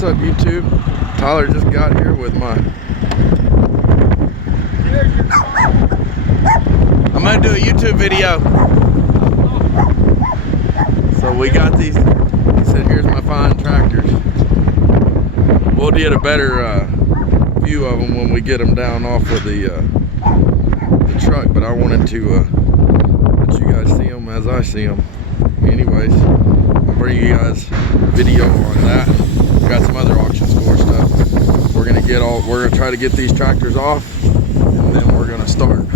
What's up, YouTube? Tyler just got here with my... I'm gonna do a YouTube video. So we got these, he said, here's my fine tractors. We'll get a better view of them when we get them down off of the truck, but I wanted to let you guys see them as I see them. Anyways, I'll bring you guys a video on that. Got some other auction score stuff. We're gonna try to get these tractors off, and then we're gonna start.